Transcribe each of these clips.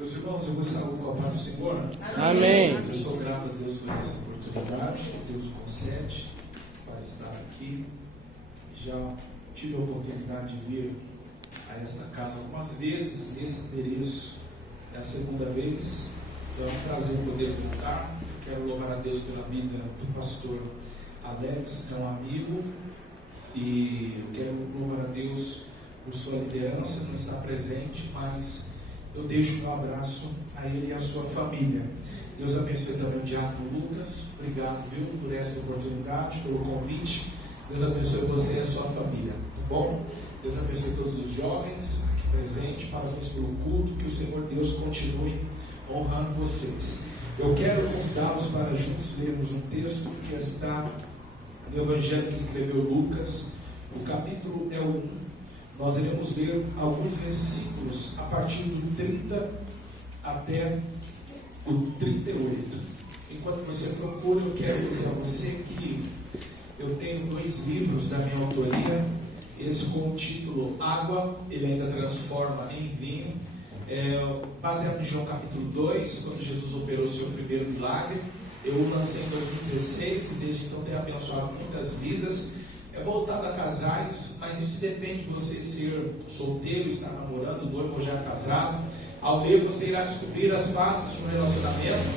Meus irmãos, eu vou saúde com a paz do Senhor. Amém. Eu sou grato a Deus por essa oportunidade que Deus concede para estar aqui. Já tive a oportunidade de vir a esta casa algumas vezes, nesse endereço é a segunda vez. Então é um prazer poder voltar. Quero louvar a Deus pela vida do pastor Alex, que é um amigo, e eu quero louvar a Deus por sua liderança, não está presente, mas eu deixo um abraço a ele e a sua família. Deus abençoe também o Diácono Lucas. Obrigado, viu, por essa oportunidade, pelo convite. Deus abençoe você e a sua família. Tá bom? Deus abençoe todos os jovens aqui presentes. Parabéns pelo culto. Que o Senhor Deus continue honrando vocês. Eu quero convidá-los para juntos lermos um texto que está no Evangelho que escreveu Lucas. O capítulo é o 1. Nós iremos ler alguns versículos a partir do 30 até o 38. Enquanto você procura, eu quero dizer a você que eu tenho 2 livros da minha autoria. Esse com o título Água, ele ainda transforma em vinho, baseado em João capítulo 2, quando Jesus operou seu primeiro milagre. Eu o lancei em 2016 e desde então tenho abençoado muitas vidas. É voltado a casais, mas isso depende de você ser solteiro, estar namorando, noivo ou já casado. Ao ler, você irá descobrir as fases de um relacionamento,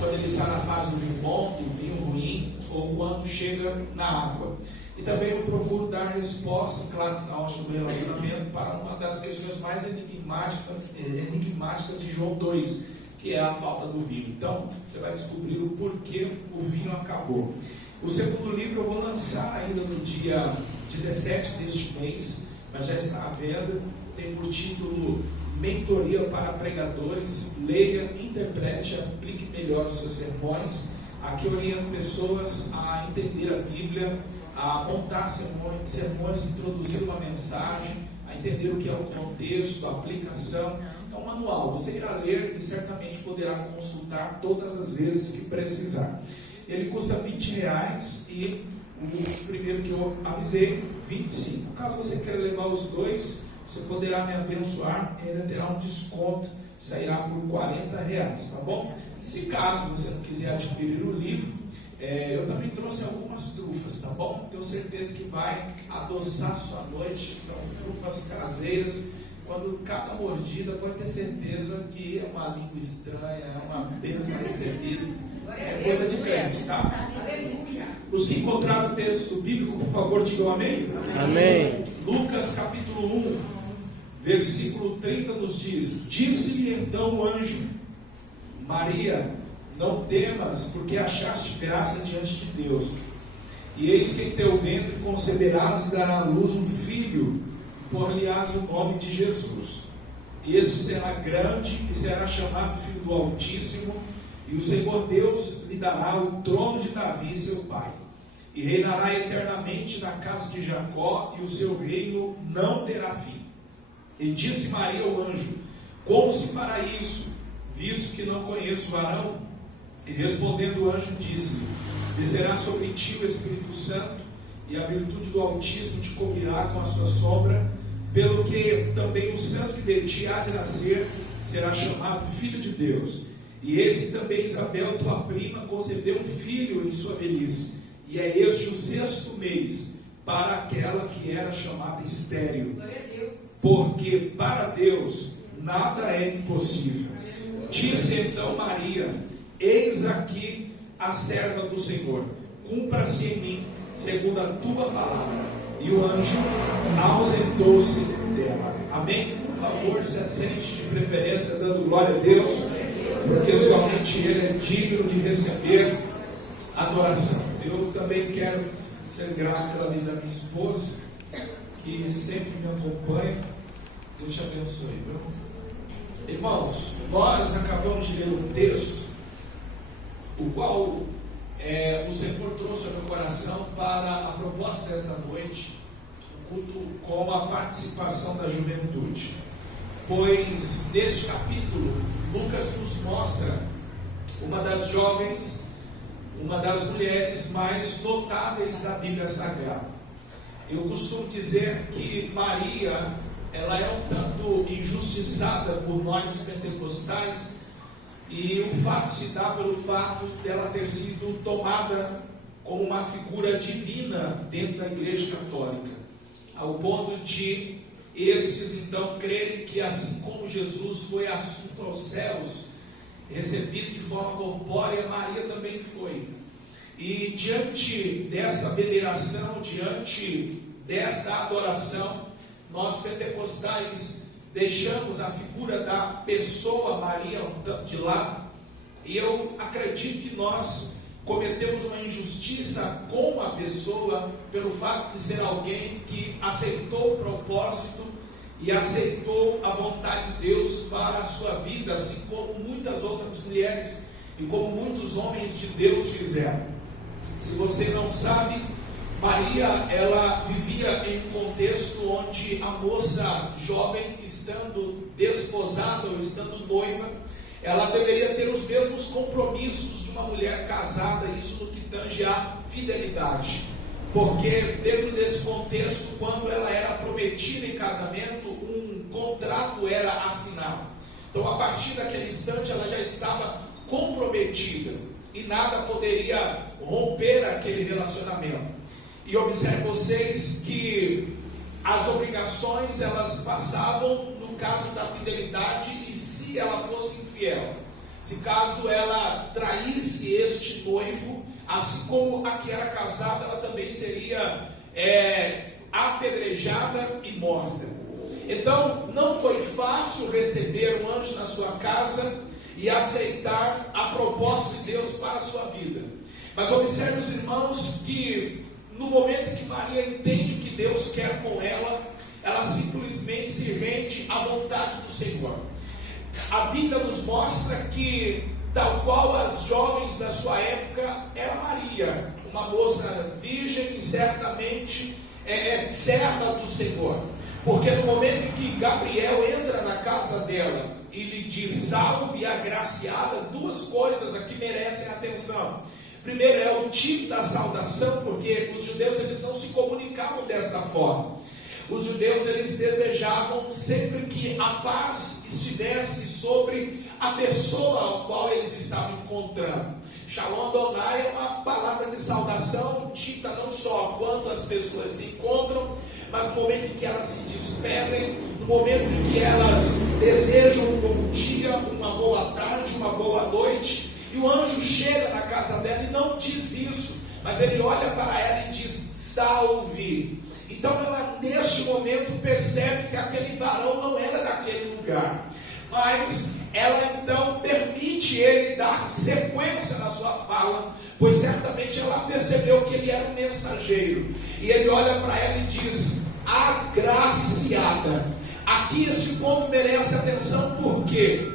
quando ele está na fase do vinho bom, do vinho ruim, ou quando chega na água. E também eu procuro dar resposta, claro que na hora do relacionamento, para uma das questões mais enigmáticas de João 2, que é a falta do vinho. Então, você vai descobrir o porquê o vinho acabou. O segundo livro eu vou lançar ainda no dia 17 deste mês, mas já está à venda. Tem por título Mentoria para Pregadores. Leia, interprete, aplique melhor os seus sermões. Aqui eu oriento pessoas a entender a Bíblia, a montar sermões, introduzir uma mensagem, a entender o que é o contexto, a aplicação. É um manual, você irá ler e certamente poderá consultar todas as vezes que precisar. Ele custa R$20 e o primeiro que eu avisei, 25. Caso você queira levar os 2, você poderá me abençoar e ainda terá um desconto, sairá por R$40, tá bom? Se caso você não quiser adquirir o livro, eu também trouxe algumas trufas, tá bom? Tenho certeza que vai adoçar sua noite. São trufas caseiras. Quando cada mordida, pode ter certeza que é uma língua estranha, é uma bênção recebida. É coisa de crente, tá? Os que encontraram o texto bíblico, por favor, digam amém. Amém. Lucas capítulo 1, versículo 30 nos diz: Disse-lhe então o anjo: Maria, não temas, porque achaste graça diante de Deus. E eis que em teu ventre conceberás e darás à luz um filho, por-lhe-ás o nome de Jesus. E este será grande e será chamado Filho do Altíssimo, e o Senhor Deus lhe dará o trono de Davi, seu pai. E reinará eternamente na casa de Jacó, e o seu reino não terá fim. E disse Maria ao anjo: Como se fará isso, visto que não conheço varão? E respondendo o anjo, disse-lhe: Descerá sobre ti o Espírito Santo, e a virtude do Altíssimo te cobrirá com a sua sombra, pelo que também o santo que de ti há de nascer será chamado Filho de Deus. E eis que também Isabel, tua prima, concebeu um filho em sua velhice, e é este o 6º mês para aquela que era chamada estéril, porque para Deus nada é impossível. Disse então Maria: Eis aqui a serva do Senhor, cumpra-se em mim segundo a tua palavra. E o anjo ausentou-se dela. Amém? Por favor, se assente de preferência, dando glória a Deus, porque somente Ele é digno de receber adoração. Eu também quero ser grato pela vida da minha esposa, que sempre me acompanha. Deus te abençoe, viu? Irmãos, nós acabamos de ler um texto, o qual o Senhor trouxe ao meu coração para a proposta desta noite, o culto com a participação da juventude. Pois neste capítulo, Lucas nos mostra uma das jovens, uma das mulheres mais notáveis da Bíblia Sagrada. Eu costumo dizer que Maria, ela é um tanto injustiçada injustiçada por nós pentecostais, e o fato se dá pelo fato dela ter sido tomada como uma figura divina dentro da Igreja Católica, ao ponto de estes então crerem que assim como Jesus foi assunto aos céus, recebido de forma corpórea, Maria também foi. E diante desta veneração, diante desta adoração, nós pentecostais deixamos a figura da pessoa Maria de lado, e eu acredito que nós cometemos uma injustiça com a pessoa pelo fato de ser alguém que aceitou o propósito e aceitou a vontade de Deus para a sua vida, assim como muitas outras mulheres e como muitos homens de Deus fizeram. Se você não sabe, Maria, ela vivia em um contexto onde a moça jovem, estando desposada ou estando noiva, ela deveria ter os mesmos compromissos de uma mulher casada, isso no que tange à fidelidade. Porque dentro desse contexto, quando ela era prometida em casamento, um contrato era assinado. Então, a partir daquele instante, ela já estava comprometida e nada poderia romper aquele relacionamento. E observe vocês que as obrigações, elas passavam no caso da fidelidade, e se ela fosse infiel, se caso ela traísse este noivo, assim como a que era casada, ela também seria apedrejada e morta. Então não foi fácil receber um anjo na sua casa e aceitar a proposta de Deus para a sua vida. Mas observe os irmãos que no momento em que Maria entende o que Deus quer com ela, ela simplesmente se rende à vontade do Senhor. A Bíblia nos mostra que, tal qual as jovens da sua época, era Maria, uma moça virgem e certamente serva do Senhor. Porque no momento em que Gabriel entra na casa dela e lhe diz: salve agraciada, duas coisas aqui merecem atenção. Primeiro é o tipo da saudação, porque os judeus eles não se comunicavam desta forma. Os judeus eles desejavam sempre que a paz estivesse sobre a pessoa ao qual eles estavam encontrando. Shalom Adonai é uma palavra de saudação dita não só quando as pessoas se encontram, mas no momento em que elas se despedem, no momento em que elas desejam um bom dia, uma boa tarde, uma boa noite. E o anjo chega na casa dela e não diz isso, mas ele olha para ela e diz: salve. Então ela neste momento percebe que aquele varão não era daquele lugar, mas ela então permite ele dar sequência na sua fala, pois certamente ela percebeu que ele era um mensageiro, e ele olha para ela e diz: agraciada. Aqui esse ponto merece atenção, porque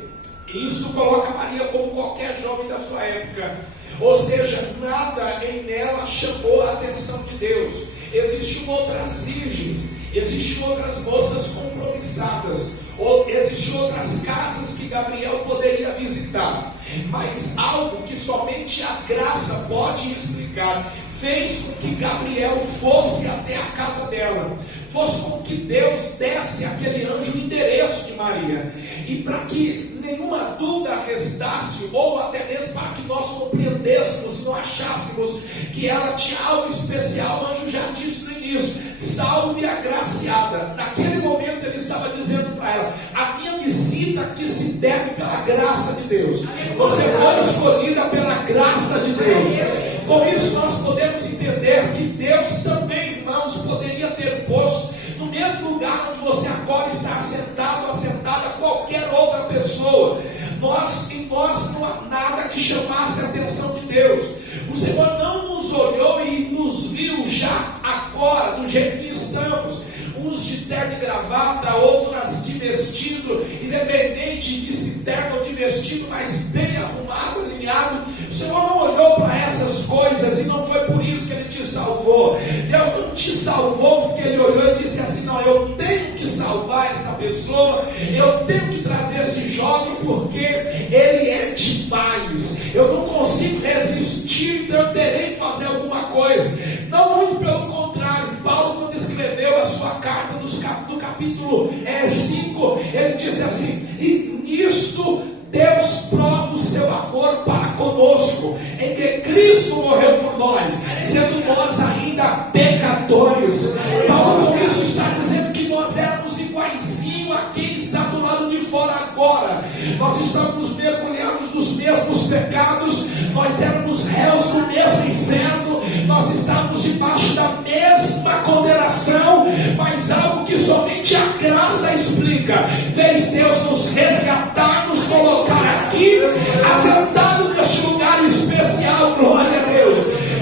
isso coloca Maria como qualquer jovem da sua época, ou seja, nada em nela chamou a atenção de Deus. Existiam outras virgens, existiam outras moças compromissadas, ou existiam outras casas que Gabriel poderia visitar, mas algo que somente a graça pode explicar fez com que Gabriel fosse até a casa dela, fosse com que Deus desse àquele anjo o endereço de Maria, e para que nenhuma dúvida restasse, ou até mesmo para que nós compreendêssemos e não achássemos que ela tinha algo especial, o anjo já disse no início: salve agraciada. Naquele momento ele estava dizendo para ela: a minha visita aqui se deve pela graça de Deus, você foi escolhida pela graça de Deus. Com isso nós podemos entender que Deus também, irmãos, poderia ter posto no mesmo lugar onde você agora está assentado, assentada, qualquer outra pessoa. Em nós não há nada que chamasse a atenção de Deus. O Senhor não nos olhou e nos viu já agora, do jeito que estamos, uns de terno e gravata, outras de vestido, independente de se terno ou de vestido, mas bem arrumado, alinhado. O Senhor não olhou para essas coisas e não foi por isso que Ele te salvou. Deus não te salvou porque Ele olhou e disse assim: não, eu tenho que salvar esta pessoa, eu tenho que trazer esse jovem porque ele é de paz, eu não consigo resistir, então eu terei que fazer alguma coisa. Não, muito pelo contrário. Paulo, quando escreveu a sua carta no capítulo capítulo 5, ele diz assim: e nisto Deus prova o seu amor para conosco, em que Cristo morreu por nós, sendo nós ainda pecadores. Paulo com isso está dizendo que nós éramos iguaizinho a quem está do lado de fora agora. Nós estamos mergulhados nos mesmos pecados, nós éramos réus do mesmo inferno, nós estávamos debaixo da mesma condenação, mas algo que somente a graça explica, fez Deus nos resgatar, nos colocar aqui, assentado neste lugar especial. Glória a Deus.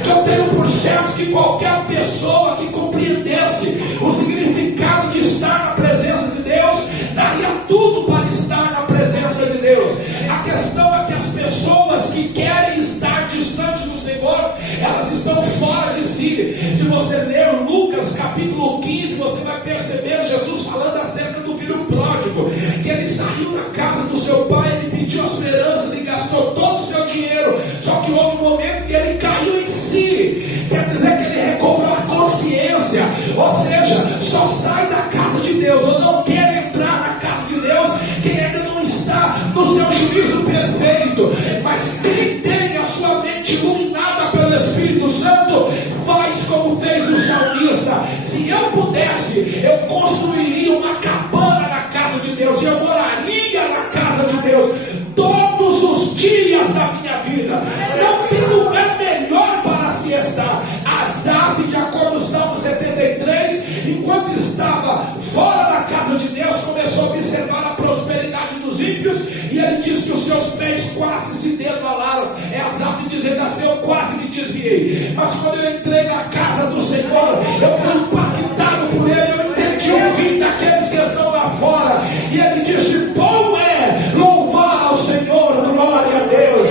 Eu tenho por certo que qualquer pessoa que compreendesse o significado de estar na presença de Deus, daria tudo para estar na presença de Deus. A questão é que as pessoas que querem estar distante do Senhor, elas estão fora de si. Se você ler Lucas capítulo 15, você vai perceber Jesus falando acerca do filho pródigo, que ele saiu da casa do seu pai, ele pediu a sua herança, ele gastou todo o seu dinheiro, só que houve um momento que ele caiu em si, quer dizer que ele recobrou a consciência. Ou seja, só sai da casa de Deus, ou não quer entrar na casa de Deus, quem ainda não está no seu juízo perfeito. Mas quem tem a sua mente iluminada pelo Espírito Santo, faz como fez o salmista: se eu pudesse, eu construiria uma cabana na casa de Deus, e eu moraria na casa de Deus todos os dias da minha vida. Não tem lugar melhor para se estar. Asaf, de acordo com o Salmo 73, enquanto estava fora da casa de Deus, começou a observar a prosperidade dos ímpios, e ele diz que os seus pés quase se desvalaram. É Asaf dizendo assim: eu quase me desviei, mas quando eu entrei na casa do Senhor, eu fui impactado por ele, eu entendi o fim daqueles que estão lá fora. E ele disse: bom é louvar ao Senhor, glória a Deus.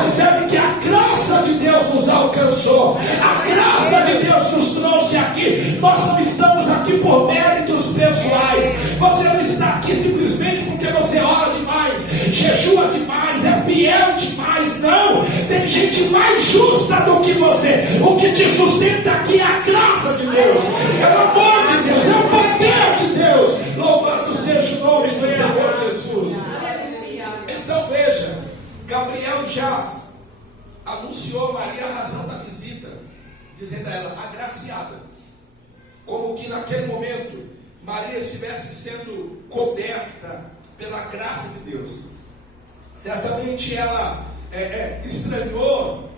Observe que a graça de Deus nos alcançou, a graça de Deus nos trouxe aqui. Nós não estamos aqui por méritos pessoais, você não está aqui simplesmente porque você ora demais, jejua demais, é fiel demais. Não, tem gente mais justa do que você. O que te sustenta aqui é a graça de Deus, é o amor de Deus, é o poder de Deus. Louvado seja o nome do Senhor Jesus. Então veja, Gabriel já anunciou a Maria a razão da visita, dizendo a ela: agraciada, como que naquele momento Maria estivesse sendo coberta pela graça de Deus. Certamente ela estranhou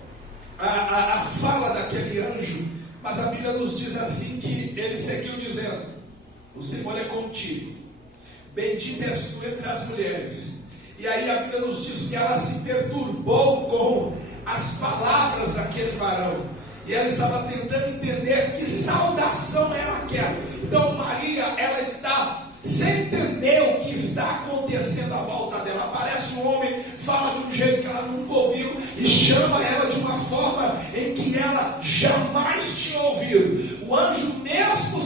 a fala daquele anjo, mas a Bíblia nos diz assim, que ele seguiu dizendo: o Senhor é contigo, bendita és tu entre as mulheres. E aí a Bíblia nos diz que ela se perturbou com as palavras daquele varão, e ela estava tentando entender que saudação era aquela. Então Maria, ela está sem entender o que está acontecendo à volta dela. Aparece um homem, fala de um jeito que ela nunca ouviu, e chama ela de uma forma em que ela jamais tinha ouvido. O anjo, mesmo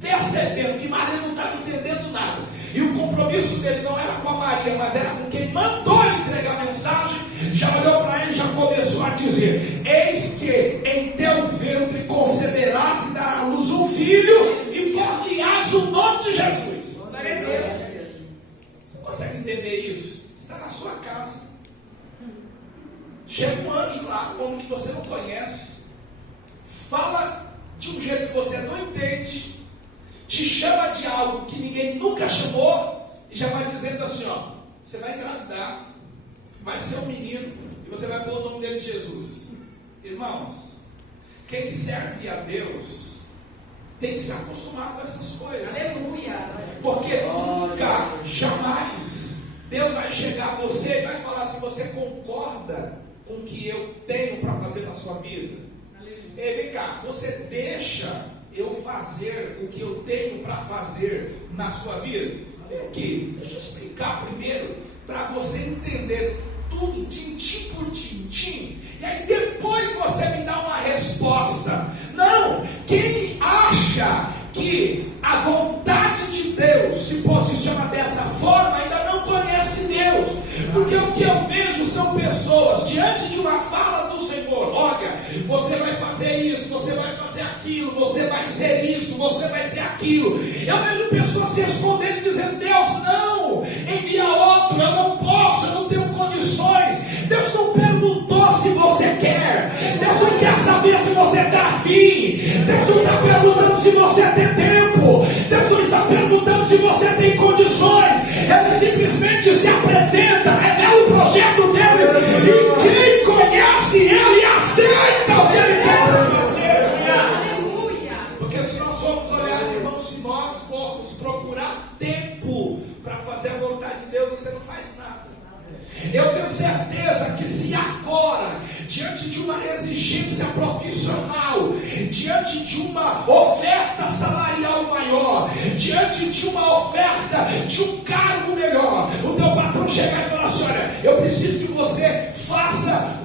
percebendo que Maria não estava entendendo nada, e o compromisso dele não era com a Maria, mas era com quem mandou lhe entregar a mensagem, já olhou para ele e já começou a dizer: eis que em teu ventre conceberás e darás à luz um filho, e por-lhe-ás o nome de Jesus. Você consegue entender isso? Está na sua casa, chega um anjo lá, como que você não conhece, fala de um jeito que você não entende, te chama de algo que ninguém nunca chamou, e já vai dizendo assim: ó, você vai engravidar, vai ser um menino, e você vai pôr o nome dele de Jesus. Irmãos, quem serve a Deus tem que se acostumar com essas coisas. Aleluia. Porque nunca, jamais, Deus vai chegar a você e vai falar: se você concorda com o que eu tenho para fazer na sua vida. Ei, vem cá, você deixa eu fazer o que eu tenho para fazer na sua vida? Aqui, deixa eu explicar primeiro, para você entender tudo, tintim por tintim, e aí depois você me dá uma resposta. Não, quem acha que a vontade de Deus se posiciona dessa forma, ainda não conhece Deus, porque o que eu vejo são pessoas diante de uma fala do Senhor: olha, você vai fazer isso, você vai fazer aquilo, você vai ser isso, você vai ser aquilo. Eu vejo pessoas se escondendo e dizendo: Deus, não, envia outro, eu não posso, eu não tenho condições. Deus não perguntou se você quer, Deus não quer saber se você está afim, Deus não está perguntando se você tem tempo, Deus não está perguntando se você tem condições. Ele simplesmente se apresenta, revela o projeto dele, e quem conhece ele aceita o que ele quer fazer. Porque se nós formos olhar, irmãos, se nós formos procurar tempo para fazer a vontade de Deus, você não faz nada. Eu tenho certeza que se agora, diante de uma exigência profissional, diante de uma oferta salarial maior, diante de uma oferta de um cargo melhor, o teu patrão chegar e falar assim: olha, eu preciso que você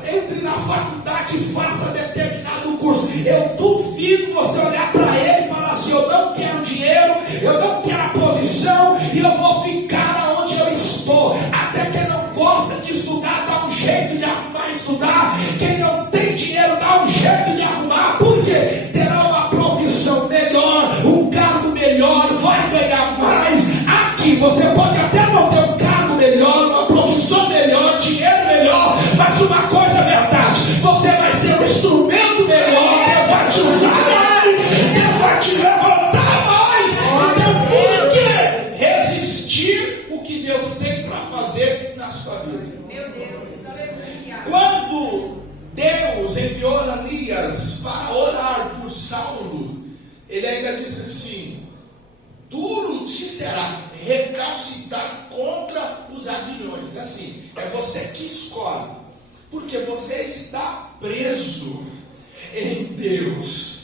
entre na faculdade e faça determinado curso. Eu duvido você olhar para ele e falar assim: eu não quero dinheiro, eu não quero a posição, e eu vou ficar onde eu estou. Até quem não gosta de estudar, dá um jeito de arrumar estudar. Quem não tem dinheiro, dá um jeito de arrumar. Por quê? Terá uma profissão melhor, um cargo melhor, vai ganhar mais. Aqui você pode até não ter um cargo melhor, uma profissão melhor, dinheiro melhor, mas uma coisa é verdade: você vai ser um instrumento melhor. Deus vai te usar mais, Deus vai te levantar mais. Então, por que resistir o que Deus tem para fazer na sua vida? Meu Deus, aleluia. Quando Deus enviou Ananias para orar por Saulo, ele ainda disse assim: duro te será recalcitrar contra os aguilhões. Assim, é você que escolhe, porque você está preso em Deus.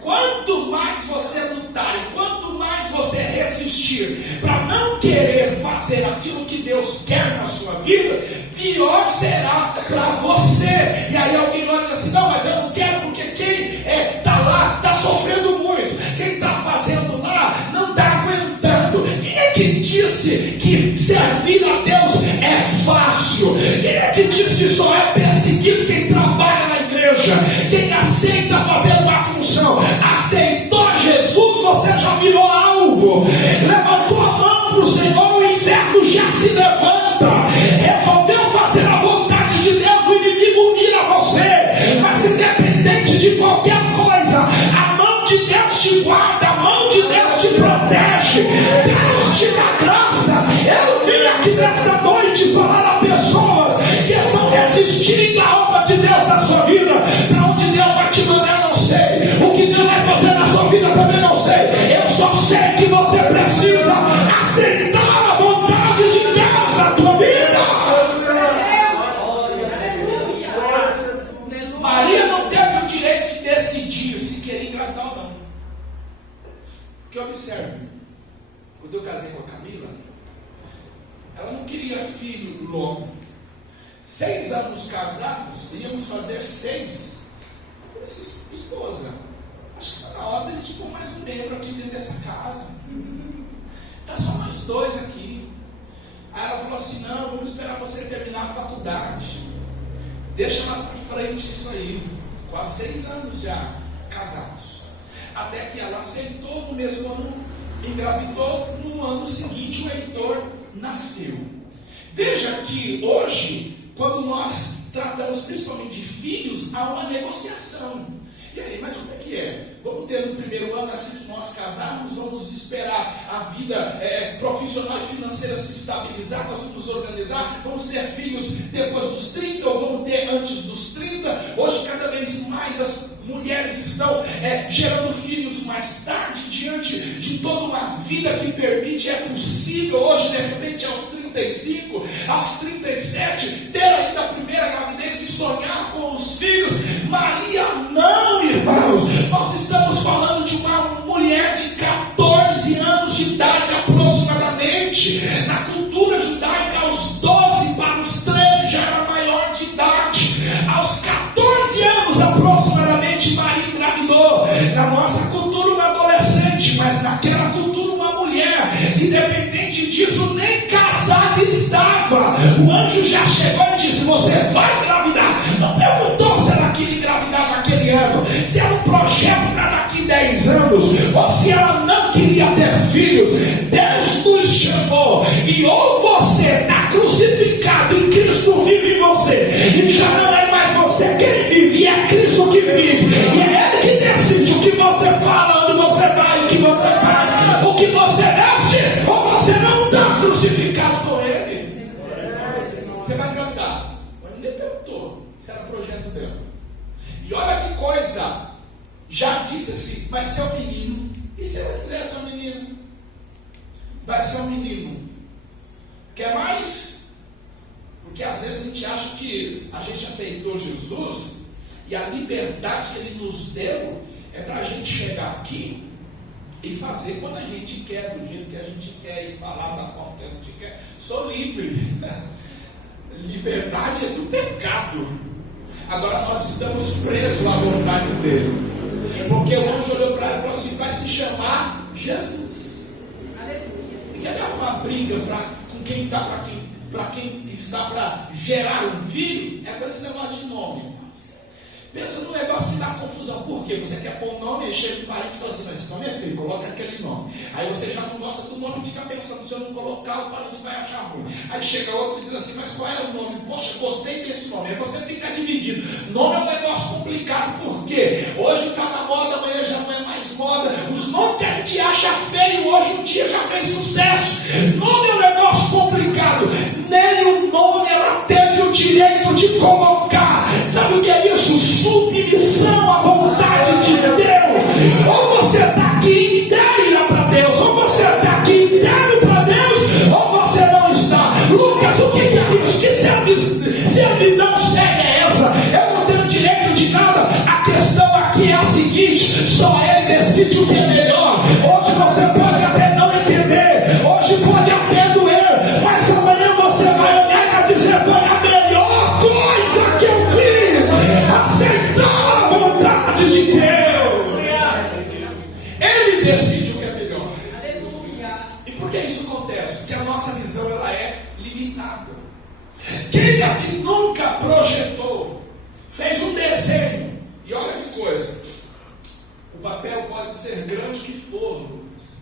Quanto mais você lutar e quanto mais você resistir para não querer fazer aquilo que Deus quer na sua vida, pior será para você. E aí alguém vai dizer assim: não, mas eu não quero, porque quem está lá está sofrendo muito, quem está fazendo lá não está aguentando. Quem é que disse que servir a Deus é fácil? Quem é que disse que só é perseguido quem trabalha na igreja, quem aceita fazer uma função? Aceitou Jesus, você já virou alvo. Levantou a mão para o Senhor, o inferno já se levanta. Resolveu fazer a vontade de Deus, o inimigo mira você. Mas independente de qualquer coisa, a mão de Deus te guarda, a mão de Deus te protege, Deus te dá graça. Eu vim aqui nessa noite falar a pessoas que estão resistindo à obra de Deus na sua vida. Para onde Deus vai te mandar, não sei. O que Deus vai fazer na sua vida também não sei. Eu só sei que você precisa aceitar a vontade de Deus na tua vida. Maria não teve o direito de decidir se queria engravidar ou não. Porque observe, quando eu casei com a Camila, ela não queria filho logo. 6 anos casados, íamos fazer 6. Essa esposa, acho que está na hora de a gente pôr mais um membro aqui dentro dessa casa. Está só nós 2 aqui. Aí ela falou assim: não, vamos esperar você terminar a faculdade. Deixa mais para frente isso aí. Quase 6 anos já casados. Até que ela aceitou, no mesmo ano engravidou, no ano seguinte o Heitor nasceu. Veja que hoje, quando nós tratamos principalmente de filhos, há uma negociação. E aí, mas como é que é? Vamos ter no primeiro ano, assim que nós casarmos, vamos esperar a vida profissional e financeira se estabilizar, nós vamos nos organizar, vamos ter filhos depois dos 30, ou vamos ter antes dos 30. Hoje, cada vez mais as mulheres estão gerando filhos mais tarde, diante de toda uma vida que permite, é possível hoje, de repente, aos 35, aos 37, ter ainda a primeira gravidez e sonhar com os filhos. Maria não, irmãos. Nós estamos falando de uma mulher de 14 anos de idade aproximadamente. Na cultura judaica, aos 12 para os 13 já era maior de idade. Aos 14 anos aproximadamente, Maria engravidou. Na nossa cultura, uma adolescente, mas naquela cultura, uma mulher. Independente disso, nem casada estava. O anjo já chegou e disse: você vai engravidar. Não perguntou se ela queria engravidar naquele ano, se era um projeto para daqui 10 anos, ou se filhos. Deus nos chamou, e ou você está crucificado e Cristo vive em você, e já não é mais você quem vive, e é Cristo que vive, e é Ele que decide o que você fala, onde você vai, o que você faz, o que você veste, ou você não está crucificado com Ele. Você vai cantar, mas ninguém perguntou se era projeto dela. E olha que coisa, já disse assim, vai ser um menino. E se eu quiser ser um menino? Vai ser um menino. Quer mais? Porque às vezes a gente acha que a gente aceitou Jesus e a liberdade que Ele nos deu é para a gente chegar aqui e fazer quando a gente quer, do jeito que a gente quer, e falar da forma que a gente quer. Sou livre. Liberdade é do pecado. Agora nós estamos presos à vontade dele. Porque o anjo olhou para ela e falou assim: vai se chamar Jesus. Aleluia. E quer dar uma briga com quem está, para quem está para gerar um filho? É com esse negócio de nome. Pensa num negócio que dá confusão. Por quê? Você quer pôr um nome, aí chega um parente e fala assim: mas esse nome é feio, coloca aquele nome. Aí você já não gosta do nome e fica pensando: se eu não colocar, o parente vai achar ruim. Aí chega outro e diz assim: mas qual é o nome? Poxa, gostei desse nome. Aí você fica dividido. Nome é um negócio complicado. Por quê? Hoje está na moda, amanhã já não é mais moda. Os nomes que a gente acha feio, hoje um dia já fez sucesso. Nome é um negócio complicado. Nem o nome ela teve o direito de colocar. Sabe o que é isso? Submissão à vontade de Deus. Ou você está aqui inteira para Deus, ou você está aqui inteiro para Deus, ou você não está. Lucas, o que é isso? Que se a ambição cega é essa? Eu não tenho direito de nada. A questão aqui é a seguinte: só Ele decide o que é melhor. Hoje você pode até não entender, hoje pode até doer, mas amanhã você vai olhar e vai dizer: foi a melhor coisa que eu fiz. Aceitar a vontade de Deus. Ele decide o que é melhor. E por que isso acontece? Porque a nossa visão ela é limitada. Quem aqui nunca projetou, fez um desenho, e olha que coisa, o papel pode ser grande que for, Lucas,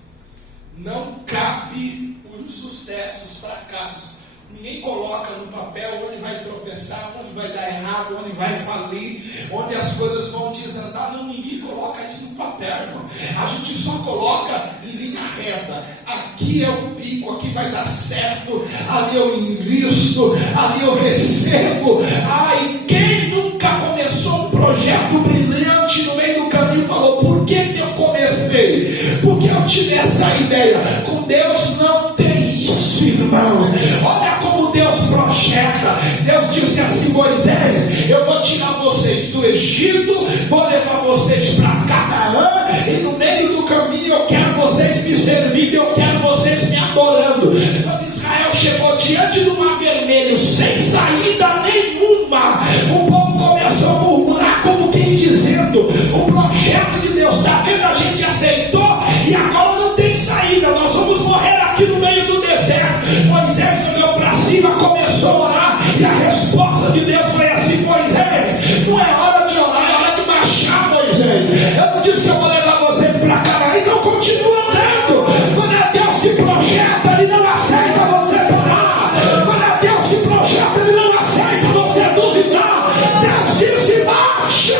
não cabe os sucessos, os fracassos. Ninguém coloca no papel onde vai tropeçar, onde vai dar errado, onde vai falir, onde as coisas vão desandar. Não, ninguém coloca isso no papel, irmão. A gente só coloca em linha reta. Aqui é o pico, aqui vai dar certo, ali eu invisto, ali eu recebo. Ai, quem nunca começou um projeto brilhante no meio do caminho falou: por que eu comecei? Porque eu tive essa ideia. Com Deus não tem isso, irmãos. Olha como Deus projeta. Deus disse assim: Moisés, eu vou tirar vocês do Egito, vou levar vocês para Canaã, e no meio do caminho eu quero vocês me servindo, eu quero vocês me adorando. Quando Israel chegou diante do Mar Vermelho sem saída nenhuma, o povo começou a murmurar, como quem dizendo: o projeto de Deus, está vendo, a gente aceitou e agora não tem saída, nós vamos morrer aqui no meio do deserto. Moisés olhou para cima, começou a orar, e a resposta de Deus foi assim: Moisés, não é hora de orar, é hora de marchar, Moisés. Eu não disse que eu vou levar vocês para Canaã, então continua andando. Quando é Deus que projeta, Ele não aceita você parar. Quando é Deus que projeta, Ele não aceita você duvidar. Deus disse: marcha,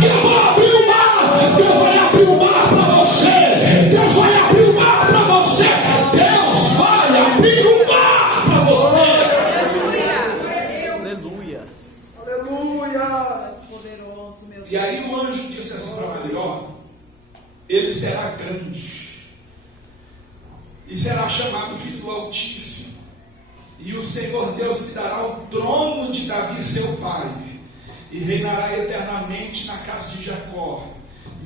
que eu vou abrir o mar. Deus vai abrir o mar para você. Deus vai abrir o mar para você. Deus vai abrir o mar para você. Aleluia. Aleluia. Poderoso, meu Deus. E aí o anjo disse assim para Maria: ó, ele será grande e será chamado Filho do Altíssimo, e o Senhor Deus lhe dará o trono de Davi seu pai, e reinará eternamente na casa de Jacó,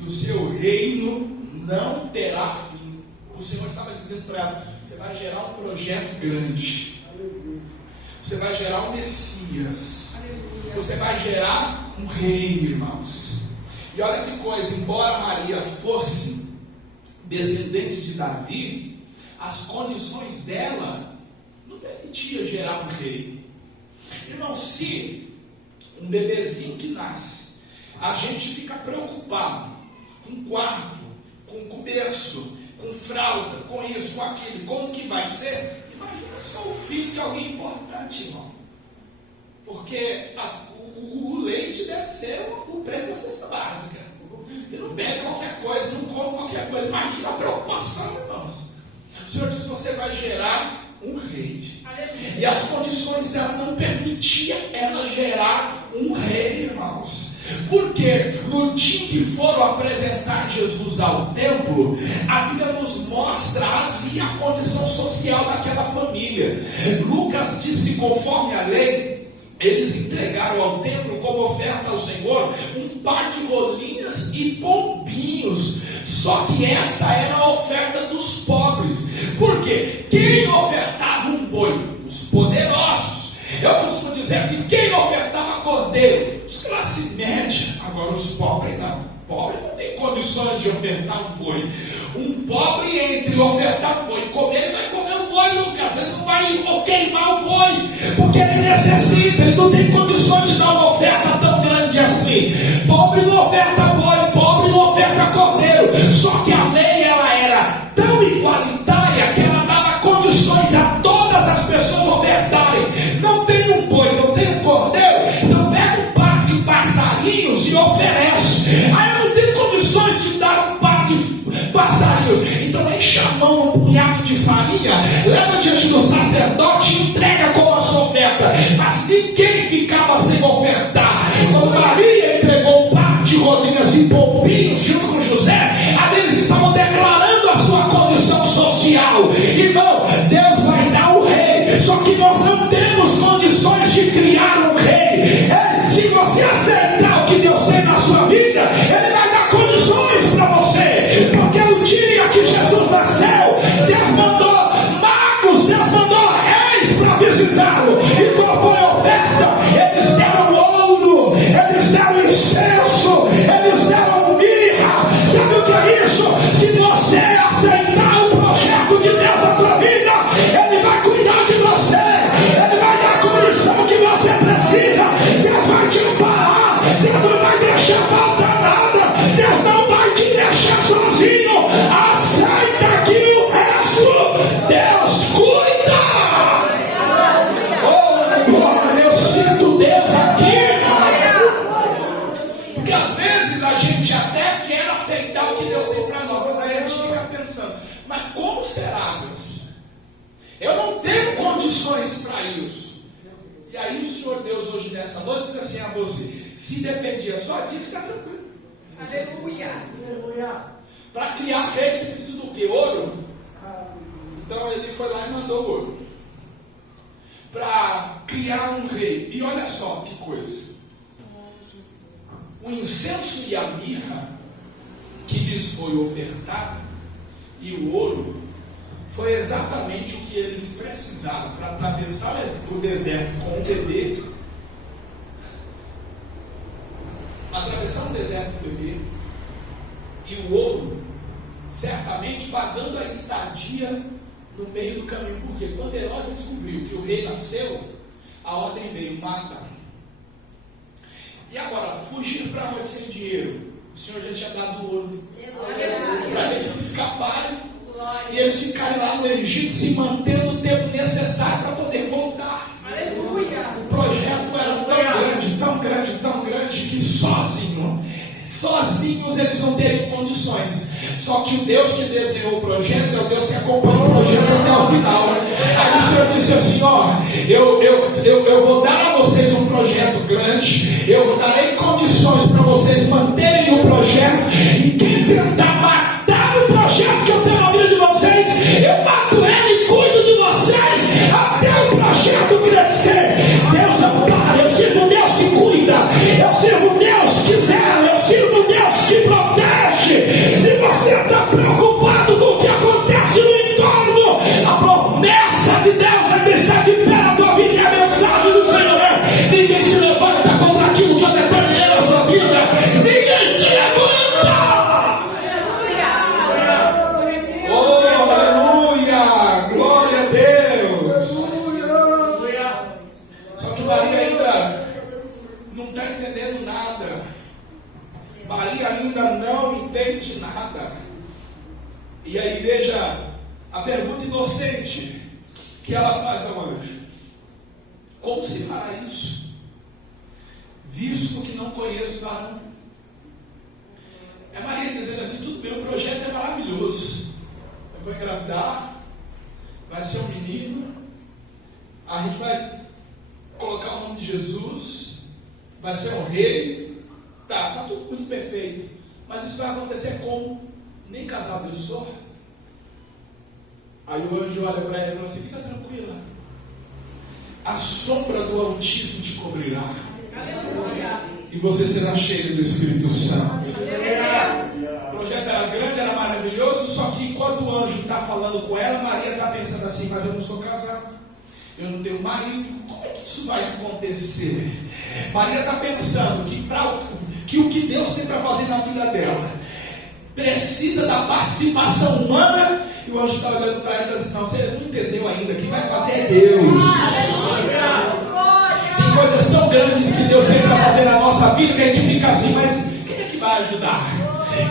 e o seu reino não terá fim. O Senhor estava dizendo para ela: você vai gerar um projeto grande, você vai gerar um Messias, você vai gerar um rei, irmãos. E olha que coisa, embora Maria fosse descendente de Davi, as condições dela não permitia gerar um rei. Irmão, se um bebezinho que nasce, a gente fica preocupado com quarto, com começo, com fralda, com isso, com aquilo, como que vai ser? Imagina só o filho de alguém importante, irmão. Porque o leite deve ser o preço da cesta básica. Ele não bebe qualquer coisa, não come qualquer coisa. Imagina a preocupação, irmãos. O Senhor diz que você vai gerar um rei. E as condições dela não permitiam ela gerar um rei, irmãos. Porque no dia que foram apresentar Jesus ao templo, a Bíblia nos mostra ali a condição social daquela família. Lucas disse, conforme a lei, eles entregaram ao templo como oferta ao Senhor um par de rolinhas e pombinhos. Só que esta era a oferta dos pobres. Por quê? Quem ofertava um boi? Os poderosos. Eu costumo dizer que quem ofertava cordeiro? Os classe média. Agora os pobres não. Pobre não tem condições de ofertar um boi. Um pobre, entre ofertar um boi e comer, ele vai comer o boi, Lucas. Ele não vai queimar o boi, porque ele necessita, ele não tem condições de dar uma oferta tão grande assim. Pobre não oferta boi, pobre não oferta cordeiro. Só que a lei, ela era tão igualitária que ela dava condições a todas as pessoas ofertarem. Não tem um boi, não tem um cordeiro, então pega um par de passarinhos e oferece. Aí eu não tenho condições de dar um par de passarinhos, então enche a mão, um punhado de farinha, leva diante do sacerdote e entrega como a sua oferta. Mas ninguém ficava sem ofertar. Quando Maria entregou um par de rolinhas e pombinhos junto com José, eles estavam declarando a sua condição social. Irmão, Deus vai dar um rei, só que nós não temos condições de criar um rei. Se você aceitar o que Deus tem na sua vida, Ele vai dar condições para você. Porque o dia que Jesus nasceu, Deus mandou magos, Deus mandou reis para visitá-lo. E qual foi a oferta? Eles deram ouro, eles deram incenso, eles deram mirra. Sabe o que é isso? Se você aceitar o projeto de Deus na tua vida, Ele vai cuidar de você, Ele vai dar a condição que você precisa. Deus vai te amparar, Deus não vai deixar faltar nada, Deus não vai te deixar sozinho. Aceita que o resto Deus cuida. Oh, glória, eu sinto Deus aqui. Porque às vezes a gente até quer aceitar o que Deus tem para nós, mas aí a gente fica pensando, mas como será, Deus? Eu não tenho condições para isso. E aí o Senhor Deus hoje nessa noite diz assim a você: se dependia só de ficar tranquilo. Aleluia. Para criar rei você precisa do que? Ouro? Então ele foi lá e mandou ouro para criar um rei. E olha só que coisa, o incenso e a mirra que lhes foi ofertado e o ouro foi exatamente o que eles precisaram para atravessar o deserto com o bebê, atravessar o deserto com o bebê, e o ouro certamente pagando a estadia no meio do caminho. Porque quando Herodes descobriu que o rei nasceu, a ordem veio: mata. E agora, fugir para onde sem dinheiro? O Senhor já tinha dado ouro para eles se escaparem e eles ficarem lá no Egito, se mantendo o tempo necessário para poder voltar. Aleluia. O projeto era tão grande, tão grande, tão grande, que sozinhos eles não teriam condições. Só que o Deus que desenhou o projeto é o Deus que acompanha o projeto até o final. Aí o Senhor disse assim: ó, eu vou dar a vocês um projeto grande, eu darei condições para vocês manterem o projeto, e quem tentar matar o projeto que eu tenho na vida de vocês, eu mato ele e cuido de vocês até o projeto crescer. Deus ampara, eu sirvo um Deus que cuida, eu sirvo um Deus que zela, eu sirvo um Deus que protege. Se você está preocupado com o que acontece no entorno, a promessa de Deus ainda está de pé na tua vida, e a mensagem do Senhor é: ninguém se levanta contra aquilo que eu determinei. que ela faz ao anjo? Como se fará isso? Visto que não conheço varão. É Maria dizendo assim: tudo bem, o projeto é maravilhoso. Eu vou engravidar, vai ser um menino, a gente vai colocar o nome de Jesus, vai ser um rei. Tá tudo muito perfeito. Mas isso vai acontecer como? Nem casado eu sou. Aí o anjo olha para ela e fala assim: fica tranquila, a sombra do Altíssimo te cobrirá. Aleluia. E você será cheio do Espírito Santo. Aleluia. O projeto era grande, era maravilhoso. Só que enquanto o anjo está falando com ela, Maria está pensando assim: mas eu não sou casada, eu não tenho marido, como é que isso vai acontecer? Maria está pensando que o que Deus tem para fazer na vida dela precisa da participação humana. E o anjo está olhando para ela e diz assim: não, você não entendeu ainda, quem vai fazer é Deus. Tem coisas tão grandes que Deus tem para fazer na nossa vida que a gente fica assim: mas quem é que vai ajudar?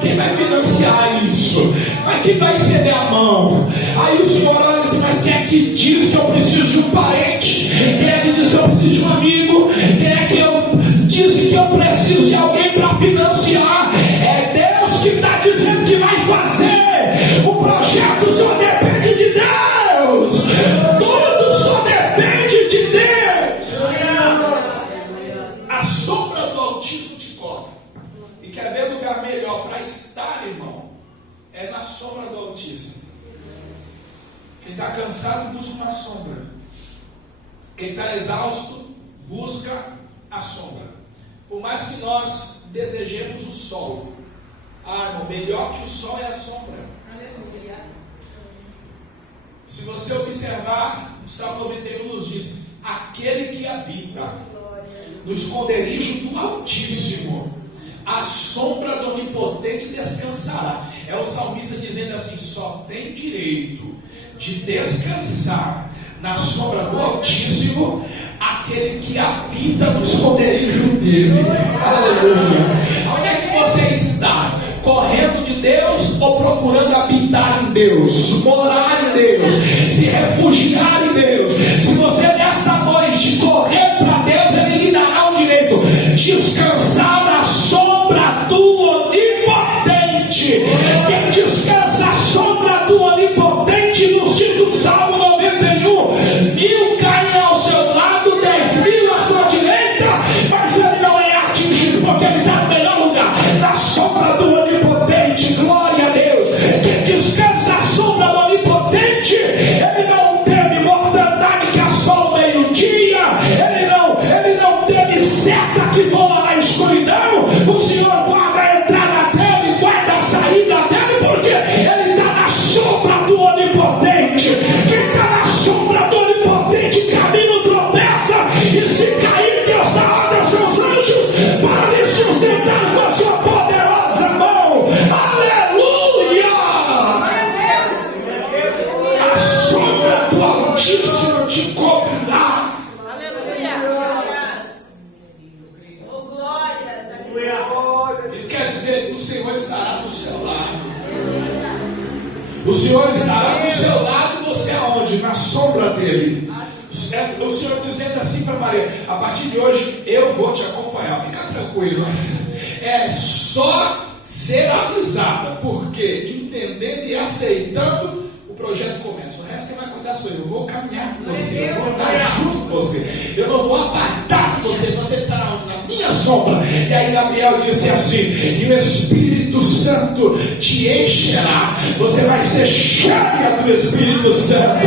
Quem vai financiar isso? Mas quem vai estender a mão? Aí o Senhor olha assim: mas quem é que diz que eu preciso de um parente? Quem é que diz que eu preciso de um amigo? Quem é que diz que eu preciso de alguém para financiar? É Deus que está dizendo que vai fazer. O projeto só depende de Deus. Tudo só depende de Deus. A sombra do Altíssimo te cobre. E quer ver lugar melhor para estar, irmão? É na sombra do Altíssimo. Quem está cansado busca uma sombra. Quem está exausto busca a sombra. Por mais que nós desejemos o sol, irmão, melhor que o sol é a sombra. Aleluia. Se você observar, o Salmo 91 nos diz: aquele que habita no esconderijo do Altíssimo, a sombra do Onipotente descansará. É o salmista dizendo assim: só tem direito de descansar na sombra do Altíssimo aquele que habita no esconderijo dele. Aleluia. Onde é que você está? Correndo de Deus ou procurando habitar em Deus? Morar em Deus? Se refugiar em Deus? Se você nesta noite correr para Deus, Ele lhe dará o direito de descansar na sombra do Onipotente. Quem descansa à sombra do Onipotente, nos diz o Salmo 91: 1000 caem ao seu lado, 10.000 à sua direita, mas ele não é atingido, porque ele está no melhor lugar, na sombra do Onipotente. Glória a Deus. Quem descansa à sombra do Onipotente, ele não teme mortandade que assola o meio-dia, ele não teme seta que voa na escuridão. O Senhor guarda a entrada dele, guarda a saída dele, porque ele está na sombra do Onipotente. Quem está na sombra do Onipotente, caminho tropeça, e se cair, Deus dá ordem aos seus anjos para lhe sustentar com a sua poderosa mão. Aleluia! A sombra do Altíssimo te cobrirá. Isso quer dizer que o Senhor estará do seu lado. O Senhor estará do seu lado, e você aonde? Na sombra dele. O Senhor dizendo assim para Maria: a partir de hoje eu vou te acompanhar, fica tranquilo. É só ser avisada, porque entendendo e aceitando, o projeto começa. O resto quem vai cuidar sou eu. Eu vou caminhar com você, eu vou andar junto com você, eu não vou apartar de você. Você estará na minha sombra. E aí Gabriel disse assim: e o Espírito Santo te encherá. Você vai ser cheia do Espírito Santo.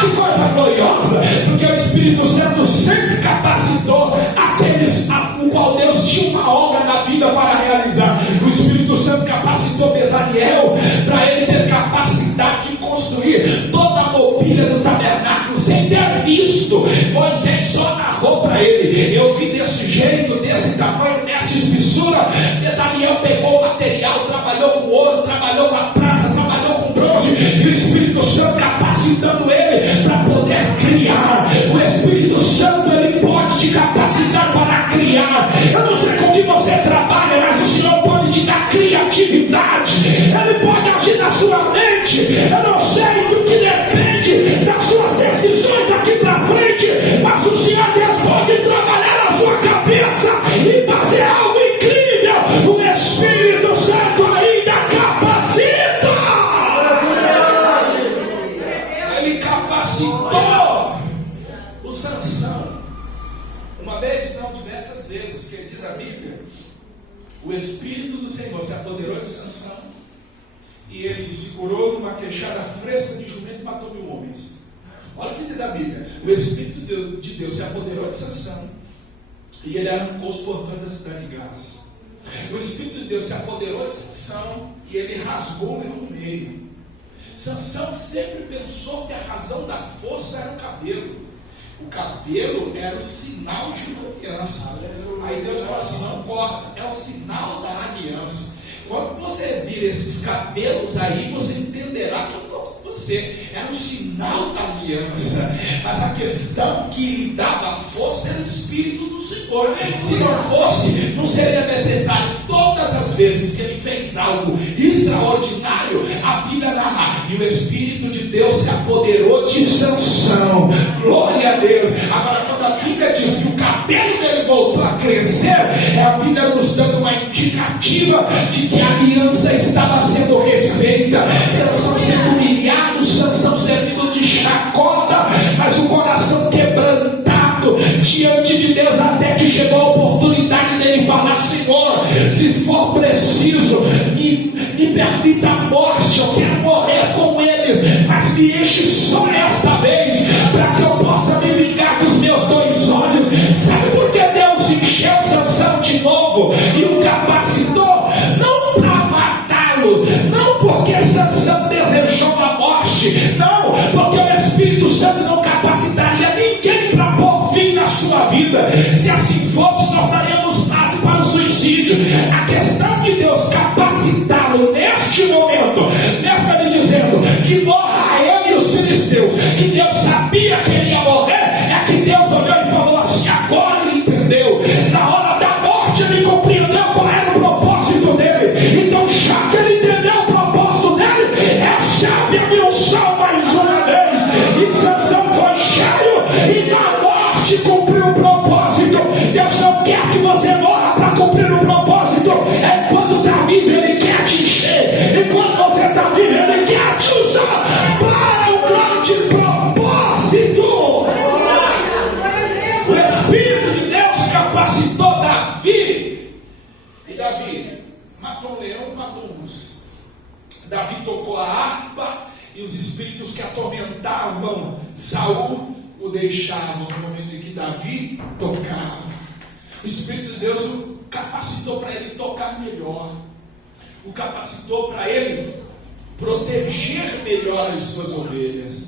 Que coisa gloriosa, porque o Espírito Santo sempre capacitou aqueles o qual Deus tinha uma obra na vida para realizar. O Espírito Santo capacitou Bezaliel para ele ter capacidade de construir toda a mobília do tabernáculo sem ter visto. Moisés só narrou para ele: eu vi desse jeito, desse tamanho, dessa espessura. Bezaliel pegou o material, trabalhou com ouro, trabalhou com a prata, trabalhou com bronze, e o Espírito Santo capacitando ele para poder criar. O Espírito Santo, ele pode te capacitar para criar. Eu não sei com que você trabalha, mas o Senhor pode te dar criatividade. Ele pode agir na sua mente. Eu não sei do que depende das suas decisões capacitou o Sansão. Uma vez, não, diversas vezes, que diz a Bíblia, o Espírito do Senhor se apoderou de Sansão e ele se curou numa queixada fresca de jumento e matou 1000 homens. Olha o que diz a Bíblia: o Espírito de Deus se apoderou de Sansão e ele arrancou os portões da cidade de Gaza. O Espírito de Deus se apoderou de Sansão e ele rasgou-lhe no meio. Sansão sempre pensou que a razão da força era o cabelo. O cabelo era o sinal de uma aliança. Aí Deus falou assim: não corta, é o sinal da aliança. Quando você vir esses cabelos aí, você entenderá que eu estou com você. Era um sinal da aliança. Mas a questão que lhe dava força era o Espírito do Senhor. Se não fosse, não seria necessário. Todas as vezes que ele fez algo extraordinário, a Bíblia narra, e o Espírito de Deus se apoderou de Sansão. Glória a Deus. Agora, quando a Bíblia diz que o cabelo dele voltou a crescer, é a Bíblia nos dando uma indicativa de que a aliança estava sendo refeita. Sansão sendo humilhado, Sansão servindo de chacota, mas o coração quebrantado diante de Deus, até que chegou a oportunidade dele falar: Senhor, se for preciso, me permita a morte, eu quero morrer com eles, mas me enche só esta vez, para que eu possa me vingar dos meus 2 olhos. Sabe por que Deus encheu Sansão de novo e o capacitou? Não para matá-lo, não porque Sansão desejou a morte, não, porque o Espírito Santo não capacitaria ninguém para pôr fim na sua vida. Se assim fosse, nós daríamos base para o suicídio. A questão de Deus capacitá-lo neste momento, mesmo ele dizendo que morra ele e os filisteus, que Deus sabia que ele ia morrer, é que Deus olhou e falou assim: agora ele entendeu. Na hora da morte ele compreendeu qual era o propósito dele. Então, já que ele entendeu o propósito dele, recebe a minha unção mais uma vez. E Sansão foi cheio e na morte cumpriu o propósito. Deus não quer que você morra para cumprir o propósito. Enquanto está vivo, ele quer te encher. Enquanto você está vivo, ele quer te usar para um grande propósito. O Espírito de Deus capacitou Davi. E Davi matou um leão, matou um urso. Davi tocou a harpa e os espíritos que atormentavam Saul o deixavam no momento em que Davi tocava. O Espírito de Deus o capacitou para ele tocar melhor, o capacitou para ele proteger melhor as suas ovelhas.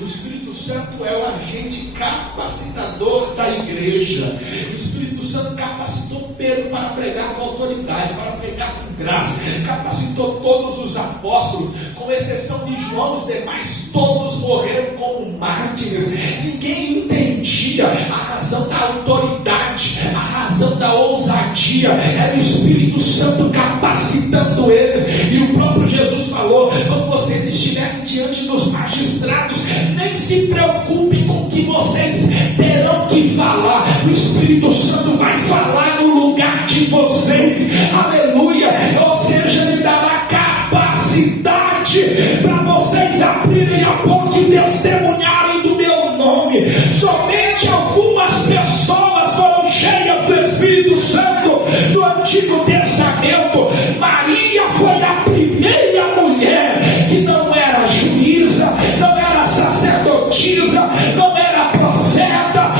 O Espírito Santo é o agente capacitador da igreja. O Espírito Santo capacitou Pedro para pregar com autoridade, para pregar com graça. Capacitou todos os apóstolos, com exceção de João, os demais todos morreram como mártires. Ninguém entendia a razão da autoridade, a razão da ousadia. Era o Espírito Santo capacitando eles. E o próprio Jesus falou: quando vocês estiverem diante dos magistrados, nem se preocupem com o que vocês terão que falar. O Espírito Santo vai falar no lugar de vocês. Aleluia. Ou seja, ele dará capacidade para vocês abrirem a boca e testemunharem do meu nome. Somente algumas pessoas foram cheias do Espírito Santo no Antigo Testamento. Maria foi a primeira mulher que não era juíza, não era sacerdotisa, não era profeta,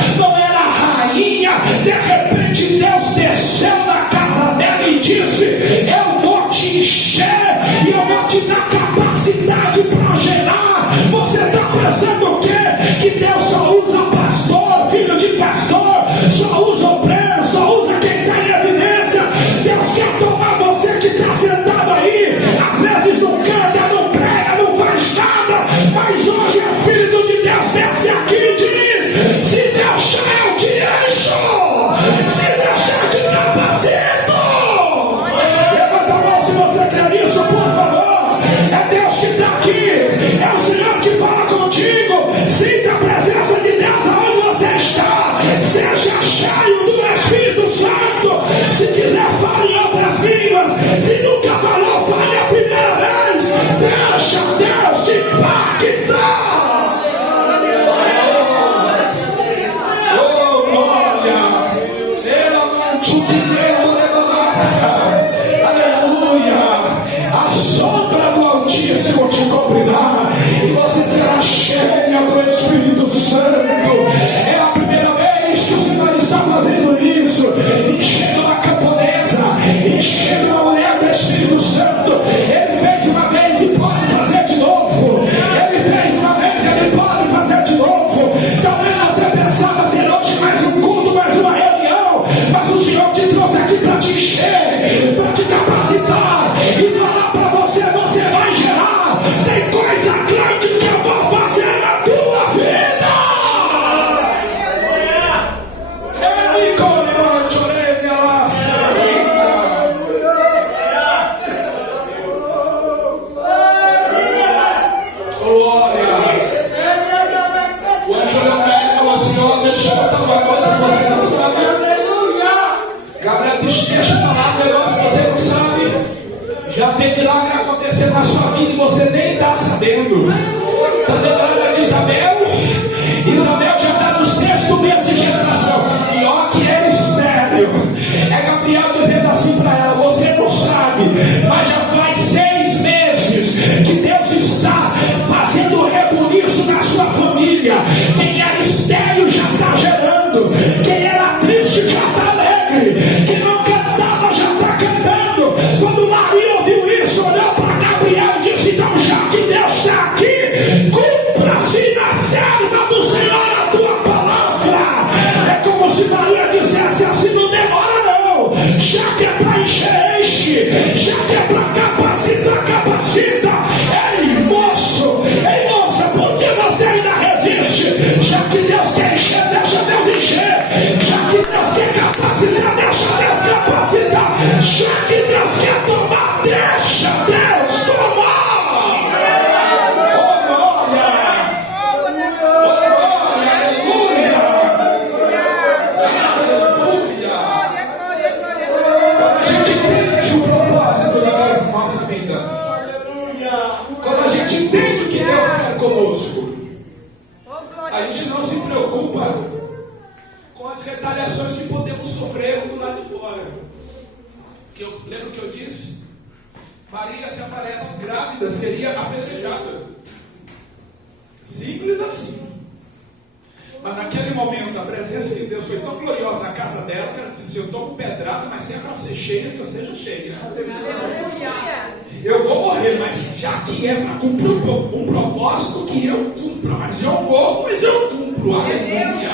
Espírito Santo. É a primeira vez que o Senhor está fazendo isso, enchendo uma camponesa, enchendo uma mulher do Espírito Santo. Ele fez uma vez e pode fazer de novo. Ele fez uma vez, ele pode fazer de novo. Talvez você pensava ser hoje mais um culto, mais uma reunião, mas o Senhor te trouxe aqui para te encher, para te capacitar e falar para você: você vai gerar. Tem coisa grande que eu vou fazer na tua vida. Ele colheu, chorei, glória. O anjo olhou para ele e falou assim: ó, deixa eu contar uma coisa que você não sabe. Gabriel, deixa eu falar um negócio que você não sabe. Já tem milagre acontecendo na sua vida e você nem está sabendo. Está dando hora de Isabel. Isabel já está no 6º mês de gestação. E ó que é estéril. É Gabriel dizendo assim para ela: você não sabe, mas já faz 6 meses que Deus está fazendo rebuliço na sua família. Quem era estéril já está gerando. Quem era triste já está alegre. Quem não cantava já está cantando. Quando Maria ouviu isso, olhou para Gabriel e disse: então, já que Deus está aqui, cumpra-se na serva do Senhor a tua palavra. É como se Maria dissesse assim: não demora não. Já que é para encher, enche. Já que é para capacitar, capacita. Ei moça, por que você ainda resiste? Já que Deus quer encher, deixa Deus encher. Já que Deus quer capacitar, deixa Deus capacitar. Já que Deus quer tomar, deixa Deus tomar. Oh, glória! Aleluia! Aleluia! Quando a gente entende o propósito da nossa vida, quando a gente entende o que Deus quer conosco, a gente não se preocupa com as retaliações que podemos sofrer do lado de fora. Que eu lembro que eu disse: Maria, se aparece grávida, seria apedrejada. Simples assim. Mas naquele momento a presença de Deus foi tão gloriosa na casa dela que ela disse: eu estou pedrada, mas se é para ser cheia, que eu seja cheia. Eu vou morrer, mas já que é para cumprir um propósito, que eu cumpra. Mas eu morro, mas eu cumpro. Aleluia.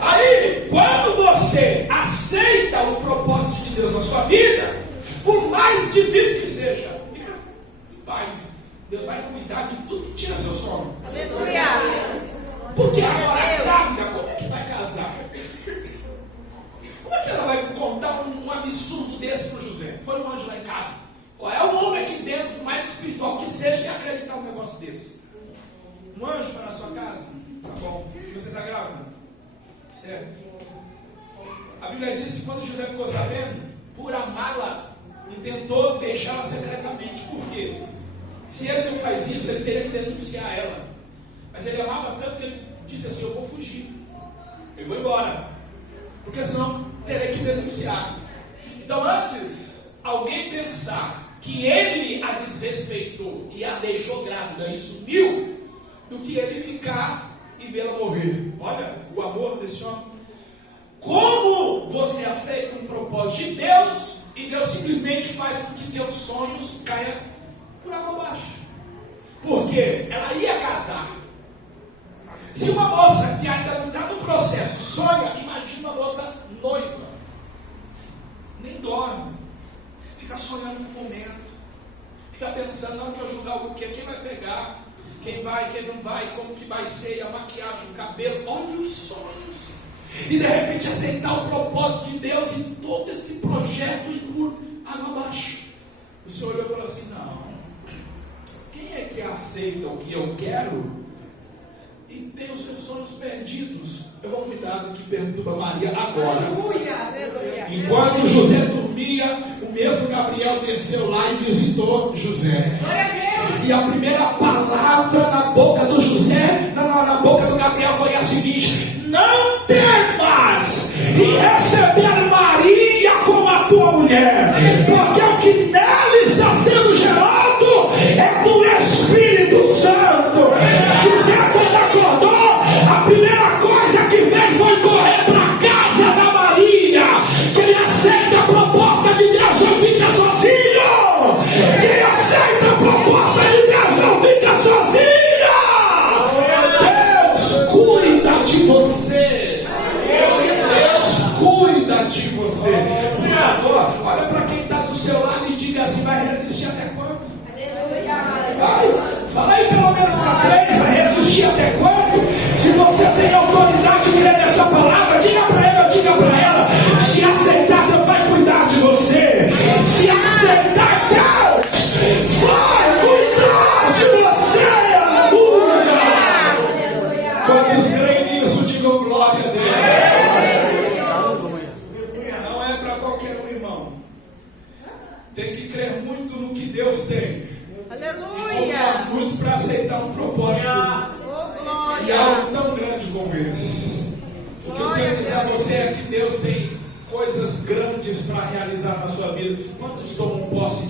Aí, quando você aceita o propósito de Deus na sua vida, por mais difícil que seja, fica em paz. Deus vai cuidar de tudo que tira seu sono. Aleluia. Porque agora grávida, como é que vai casar? Como é que ela vai contar um absurdo desse para o José? Foi um anjo lá em casa. Qual é o homem aqui dentro, por mais espiritual que seja, que acreditar um negócio desse? Um anjo para na sua casa? Tá bom. E você está grávida? Certo. A Bíblia diz que quando José ficou sabendo, por amá-la, tentou deixá-la secretamente. Por quê? Se ele não faz isso, ele teria que denunciar ela. Mas ele amava tanto que ele disse assim: eu vou fugir, eu vou embora, porque senão terei que denunciar. Então, antes alguém pensar que ele a desrespeitou e a deixou grávida e sumiu, do que ele ficar e vê-la morrer. Olha o amor desse homem. Como você aceita um propósito de Deus e Deus simplesmente faz com que teus sonhos caiam por água abaixo? Porque ela ia casar. Se uma moça que ainda não está no processo sonha, imagina uma moça noiva, nem dorme, fica sonhando no momento, fica pensando: não, que eu julgar o que, quem vai pegar, quem vai, quem não vai, como que vai ser, a maquiagem, o cabelo, olha os sonhos. E de repente aceitar o propósito de Deus e todo esse projeto ir por água abaixo. O Senhor olhou e falou assim: não, quem é que aceita o que eu quero e tem os seus sonhos perdidos? Eu vou cuidar do que perturba Maria agora. Aleluia. Enquanto José dormia, o mesmo Gabriel desceu lá e visitou José. Glória a Deus. E a primeira palavra na boca do José, na boca do Gabriel, foi a seguinte: não temas em receber Maria como a tua mulher, porque o que nela está sendo gerado é do Espírito Santo. José, quando acordou, você. Deus cuida de você. Por favor, olha para quem está do seu lado e diga assim: vai resistir até quando? Vai. Fala aí pelo menos para três: vai resistir até quando? Se você tem autoridade de ler essa palavra, diga para ele ou diga para ela. Se aceitar, Deus vai cuidar de você. Se aceitar, Deus vai cuidar de você. Aleluia. Quantos creem nisso, digam glória a Deus. Não é para qualquer um, irmão. Tem que crer muito no que Deus tem. Aleluia. Muito para aceitar um propósito. E algo tão grande como esse. O que eu quero dizer a você é que Deus tem coisas grandes para realizar na sua vida. Quantos tomam posse